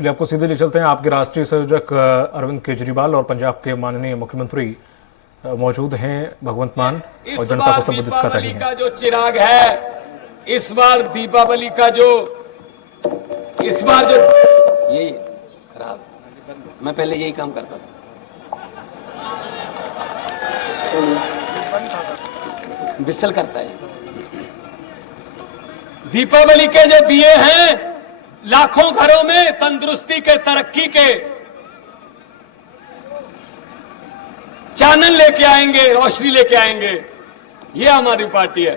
चलिए आपको सीधे ले चलते हैं। आपके राष्ट्रीय संयोजक अरविंद केजरीवाल और पंजाब के माननीय मुख्यमंत्री मौजूद हैं भगवंत मान और जनता को संबोधित कर रहे हैं। का जो चिराग है इस बार दीपावली का जो इस बार जो यही खराब, मैं पहले यही काम करता था, बिसल करता है। दीपावली के जो दिए हैं लाखों घरों में तंदुरुस्ती के, तरक्की के चानन लेके आएंगे, रोशनी लेके आएंगे। ये आम आदमी पार्टी है।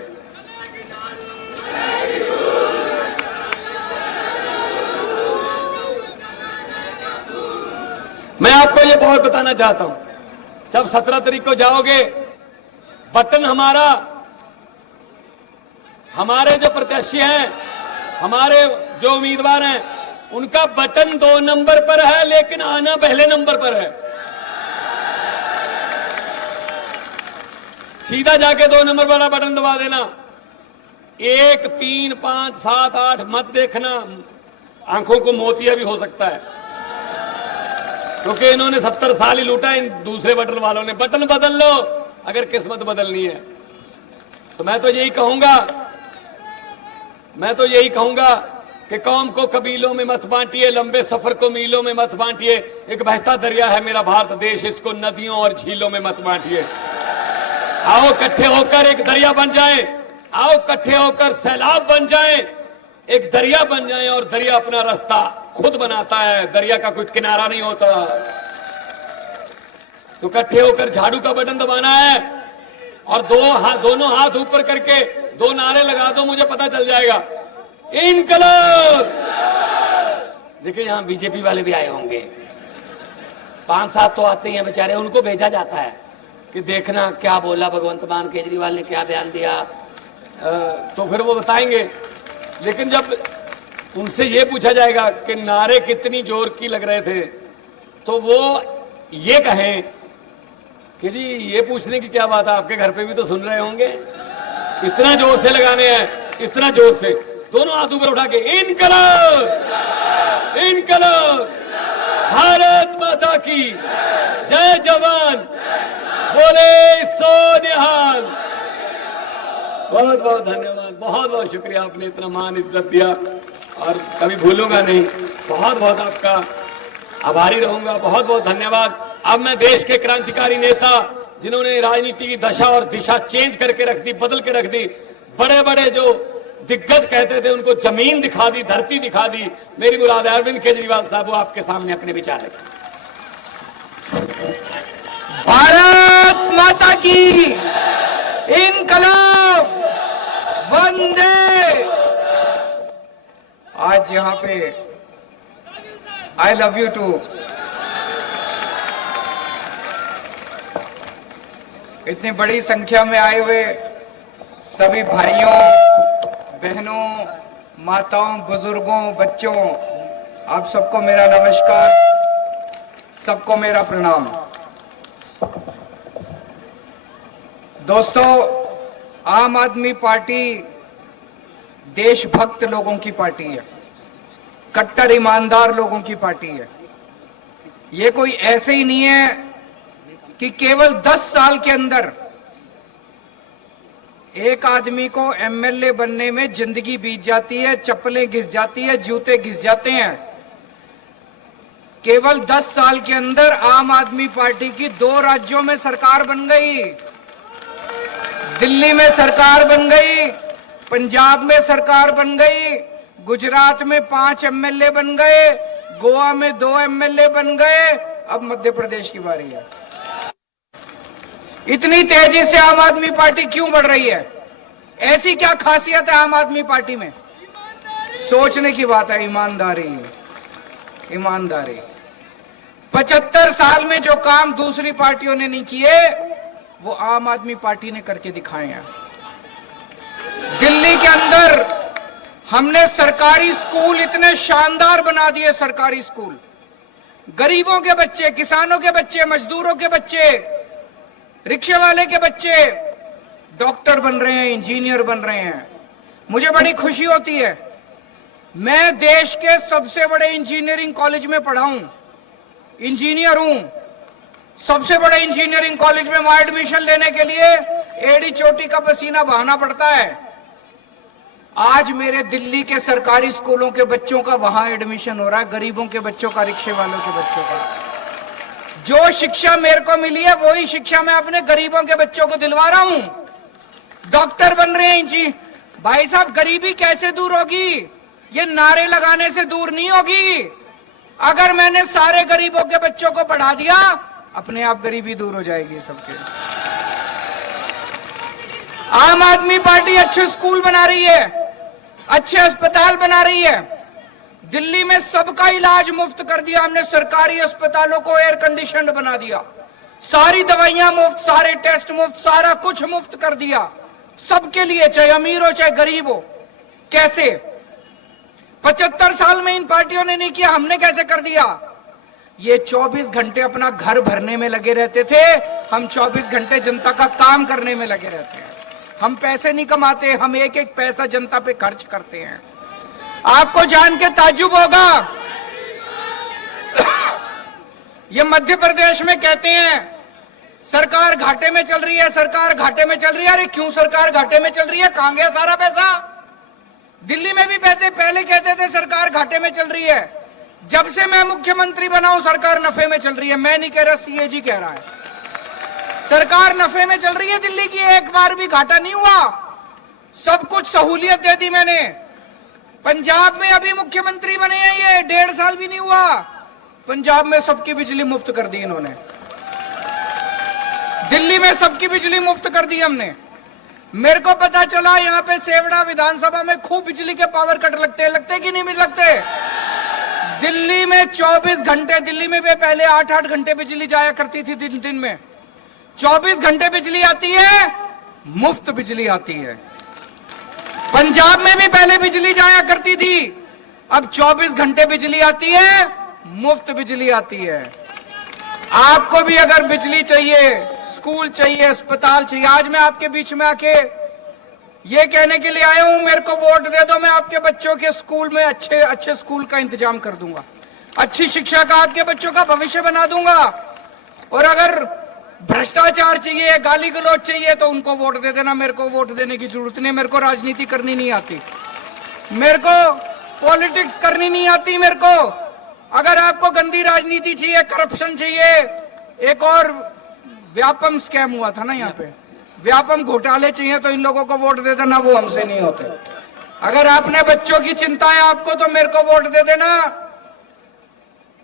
मैं आपको ये बहुत बताना चाहता हूं, जब 17 तारीख को जाओगे, बटन हमारे जो प्रत्याशी हैं, हमारे जो उम्मीदवार हैं, उनका बटन 2 नंबर पर है, लेकिन आना पहले नंबर पर है। सीधा जाके 2 नंबर वाला बटन दबा देना। 1, 3, 5, 7, 8 मत देखना, आंखों को मोतिया भी हो सकता है, क्योंकि इन्होंने 70 साल ही लूटा। इन दूसरे बटन वालों ने बटन बदल लो अगर किस्मत बदलनी है। तो मैं तो यही कहूंगा कि कौम को कबीलों में मत बांटिए, लंबे सफर को मीलों में मत बांटिए। एक बहता दरिया है मेरा भारत देश, इसको नदियों और झीलों में मत बांटिए। आओ इकट्ठे होकर एक दरिया बन जाएं, आओ इकट्ठे होकर सैलाब बन जाएं, एक दरिया बन जाएं। और दरिया अपना रास्ता खुद बनाता है, दरिया का कोई किनारा नहीं होता। तो इकट्ठे होकर झाड़ू का बटन दबाना है और दोनों हाथ ऊपर करके 2 नारे लगा दो, मुझे पता चल जाएगा। इनकलाब। देखिए यहां बीजेपी वाले भी आए होंगे, 5-7 तो आते हैं बेचारे, उनको भेजा जाता है कि देखना क्या बोला भगवंत मान केजरीवाल ने, क्या बयान दिया, तो फिर वो बताएंगे। लेकिन जब उनसे ये पूछा जाएगा कि नारे कितनी जोर की लग रहे थे, तो वो ये कहें कि जी ये पूछने की क्या बात है, आपके घर पे भी तो सुन रहे होंगे। इतना जोर से लगाने हैं, इतना जोर से, दोनों हाथ ऊपर उठा के इनकलाब, इनकलाब, भारत माता की जय जवान, बोले सो निहाल। बहुत बहुत धन्यवाद, बहुत बहुत शुक्रिया, आपने इतना मान इज्जत दिया और कभी भूलूंगा नहीं। बहुत बहुत आपका आभारी रहूंगा, बहुत बहुत धन्यवाद। अब मैं देश के क्रांतिकारी नेता, जिन्होंने राजनीति की दशा और दिशा चेंज करके रख दी, बदल के रख दी, बड़े बड़े जो दिग्गज कहते थे उनको जमीन दिखा दी, धरती दिखा दी, मेरी मुराद है अरविंद केजरीवाल साहब, वो आपके सामने अपने विचार रखें। भारत माता की इनकलाब, वंदे। आज यहाँ पे आई लव यू टू इतनी बड़ी संख्या में आए हुए सभी भाइयों, बहनों, माताओं, बुजुर्गों, बच्चों, आप सबको मेरा नमस्कार, सबको मेरा प्रणाम। दोस्तों, आम आदमी पार्टी देशभक्त लोगों की पार्टी है, कट्टर ईमानदार लोगों की पार्टी है। ये कोई ऐसे ही नहीं है कि केवल 10 साल के अंदर एक आदमी को एमएलए बनने में जिंदगी बीत जाती है, चप्पलें घिस जाती है, जूते घिस जाते हैं। केवल 10 साल के अंदर आम आदमी पार्टी की 2 राज्यों में सरकार बन गई। दिल्ली में सरकार बन गई, पंजाब में सरकार बन गई, गुजरात में 5 एमएलए बन गए, गोवा में 2 एमएलए बन गए, अब मध्य प्रदेश की बारी है। इतनी तेजी से आम आदमी पार्टी क्यों बढ़ रही है? ऐसी क्या खासियत है आम आदमी पार्टी में? सोचने की बात है, ईमानदारी, ईमानदारी। 75 साल में जो काम दूसरी पार्टियों ने नहीं किए, वो आम आदमी पार्टी ने करके दिखाए हैं। दिल्ली के अंदर हमने सरकारी स्कूल इतने शानदार बना दिए, सरकारी स्कूल, गरीबों के बच्चे, किसानों के बच्चे, मजदूरों के बच्चे, रिक्शे वाले के बच्चे डॉक्टर बन रहे हैं, इंजीनियर बन रहे हैं। मुझे बड़ी खुशी होती है मैं देश के सबसे बड़े इंजीनियरिंग कॉलेज में पढ़ा हूं, इंजीनियर हूं। सबसे बड़े इंजीनियरिंग कॉलेज में वहां एडमिशन लेने के लिए एड़ी चोटी का पसीना बहाना पड़ता है। आज मेरे दिल्ली के सरकारी स्कूलों के बच्चों का वहां एडमिशन हो रहा है, गरीबों के बच्चों का, रिक्शे वालों के बच्चों का। जो शिक्षा मेरे को मिली है वही शिक्षा मैं अपने गरीबों के बच्चों को दिलवा रहा हूं। डॉक्टर बन रहे हैं जी। भाई साहब, गरीबी कैसे दूर होगी? ये नारे लगाने से दूर नहीं होगी। अगर मैंने सारे गरीबों के बच्चों को पढ़ा दिया, अपने आप गरीबी दूर हो जाएगी सबके। आम आदमी पार्टी अच्छे स्कूल बना रही है, अच्छे अस्पताल बना रही है। दिल्ली में सबका इलाज मुफ्त कर दिया हमने, सरकारी अस्पतालों को एयर कंडीशनड बना दिया, सारी दवाइयां मुफ्त, सारे टेस्ट मुफ्त, सारा कुछ मुफ्त कर दिया सबके लिए, चाहे अमीर हो चाहे गरीब हो। कैसे? 75 साल में इन पार्टियों ने नहीं किया, हमने कैसे कर दिया? ये 24 घंटे अपना घर भरने में लगे रहते थे, हम 24 घंटे जनता का काम करने में लगे रहते हैं। हम पैसे नहीं कमाते, हम एक एक पैसा जनता पे खर्च करते हैं। आपको जान के ताज्जुब होगा, ये मध्य प्रदेश में कहते हैं सरकार घाटे में चल रही है, सरकार घाटे में चल रही है। अरे क्यों सरकार घाटे में चल रही है? कहां गया सारा पैसा? दिल्ली में भी पहले कहते थे सरकार घाटे में चल रही है। जब से मैं मुख्यमंत्री बना हूं सरकार नफे में चल रही है। मैं नहीं कह रहा, सीएजी कह रहा है। सरकार नफे में चल रही है दिल्ली की, एक बार भी घाटा नहीं हुआ। सब कुछ सहूलियत दे दी मैंने। पंजाब में अभी मुख्यमंत्री बने हैं, ये 1.5 साल भी नहीं हुआ, पंजाब में सबकी बिजली मुफ्त कर दी इन्होंने। दिल्ली में सबकी बिजली मुफ्त कर दी हमने। मेरे को पता चला यहाँ पे सेवड़ा विधानसभा में खूब बिजली के पावर कट लगते कि नहीं लगते? दिल्ली में 24 घंटे, दिल्ली में भी पहले 8-8 घंटे बिजली जाया करती थी दिन में। 24 घंटे बिजली आती है, मुफ्त बिजली आती है। पंजाब में भी पहले बिजली जाया करती थी, अब 24 घंटे बिजली आती है, मुफ्त बिजली आती है। आपको भी अगर बिजली चाहिए, स्कूल चाहिए, अस्पताल चाहिए, आज मैं आपके बीच में आके ये कहने के लिए आया हूं, मेरे को वोट दे दो, मैं आपके बच्चों के स्कूल में अच्छे स्कूल का इंतजाम कर दूंगा, अच्छी शिक्षा का आपके बच्चों का भविष्य बना दूंगा। और अगर भ्रष्टाचार चाहिए, गाली गलौज चाहिए, तो उनको वोट दे देना, मेरे को वोट देने की जरूरत नहीं। मेरे को राजनीति करनी नहीं आती, मेरे को पॉलिटिक्स करनी नहीं आती। मेरे को अगर आपको गंदी राजनीति चाहिए, करप्शन चाहिए, एक और व्यापम स्कैम हुआ था ना यहाँ पे, व्यापम घोटाले चाहिए, तो इन लोगों को वोट दे देना, वो हमसे नहीं होते। अगर आपने बच्चों की चिंता है आपको, तो मेरे को वोट दे देना।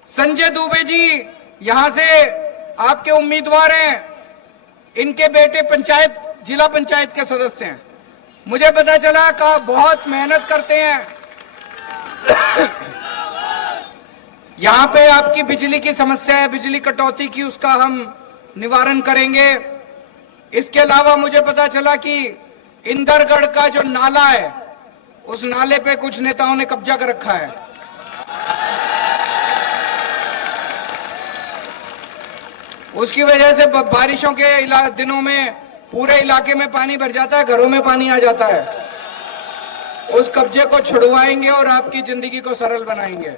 संजय दुबे जी यहां से आपके उम्मीदवार हैं, इनके बेटे जिला पंचायत के सदस्य हैं। मुझे पता चला कि बहुत मेहनत करते हैं। यहां पे आपकी बिजली की समस्या है, बिजली कटौती की, उसका हम निवारण करेंगे। इसके अलावा मुझे पता चला कि इंदरगढ़ का जो नाला है, उस नाले पे कुछ नेताओं ने कब्जा कर रखा है। उसकी वजह से बारिशों के दिनों में पूरे इलाके में पानी भर जाता है, घरों में पानी आ जाता है। उस कब्जे को छुड़वाएंगे और आपकी जिंदगी को सरल बनाएंगे।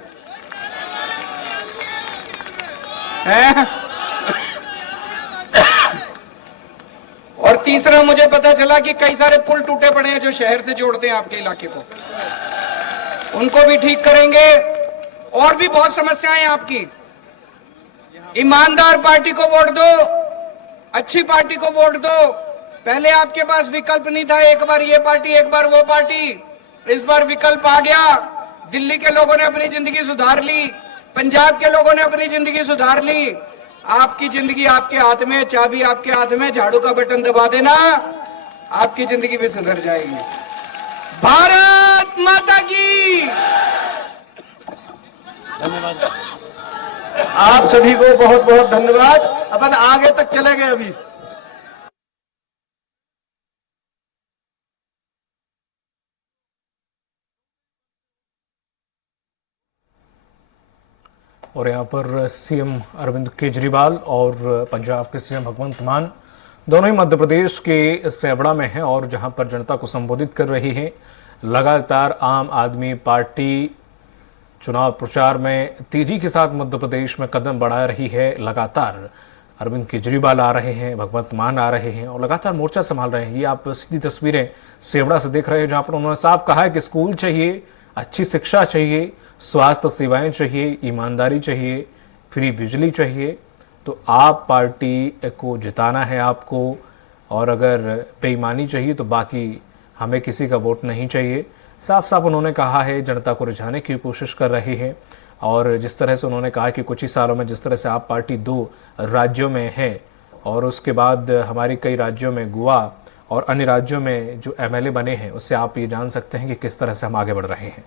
और तीसरा, मुझे पता चला कि कई सारे पुल टूटे पड़े हैं जो शहर से जोड़ते हैं आपके इलाके को, उनको भी ठीक करेंगे। और भी बहुत समस्याएं हैं आपकी। ईमानदार पार्टी को वोट दो, अच्छी पार्टी को वोट दो। पहले आपके पास विकल्प नहीं था, एक बार ये पार्टी एक बार वो पार्टी, इस बार विकल्प आ गया। दिल्ली के लोगों ने अपनी जिंदगी सुधार ली, पंजाब के लोगों ने अपनी जिंदगी सुधार ली। आपकी जिंदगी आपके हाथ में, चाबी आपके हाथ में, झाड़ू का बटन दबा देना, आपकी जिंदगी भी सुधर जाएगी। भारत माता की धन्यवाद। आप सभी को बहुत बहुत धन्यवाद। अपन आगे तक चले गए अभी। और यहाँ पर सीएम अरविंद केजरीवाल और पंजाब के सीएम भगवंत मान दोनों ही मध्य प्रदेश के सेवड़ा में हैं और जहाँ पर जनता को संबोधित कर रही हैं। लगातार आम आदमी पार्टी चुनाव प्रचार में तेजी के साथ मध्य प्रदेश में कदम बढ़ा रही है। लगातार अरविंद केजरीवाल आ रहे हैं, भगवंत मान आ रहे हैं और लगातार मोर्चा संभाल रहे हैं। ये आप सीधी तस्वीरें सेवड़ा से देख रहे हैं, जहां पर उन्होंने साफ कहा है कि स्कूल चाहिए, अच्छी शिक्षा चाहिए, स्वास्थ्य सेवाएं चाहिए, ईमानदारी चाहिए, फ्री बिजली चाहिए। तो आप पार्टी को जिताना है आपको, और अगर बेईमानी चाहिए तो बाकी हमें किसी का वोट नहीं चाहिए। साफ साफ उन्होंने कहा है, जनता को रिझाने की कोशिश कर रही है। और जिस तरह से उन्होंने कहा कि कुछ ही सालों में जिस तरह से आप पार्टी 2 राज्यों में है और उसके बाद हमारी कई राज्यों में गोवा और अन्य राज्यों में जो MLA बने हैं, उससे आप ये जान सकते हैं कि किस तरह से हम आगे बढ़ रहे हैं।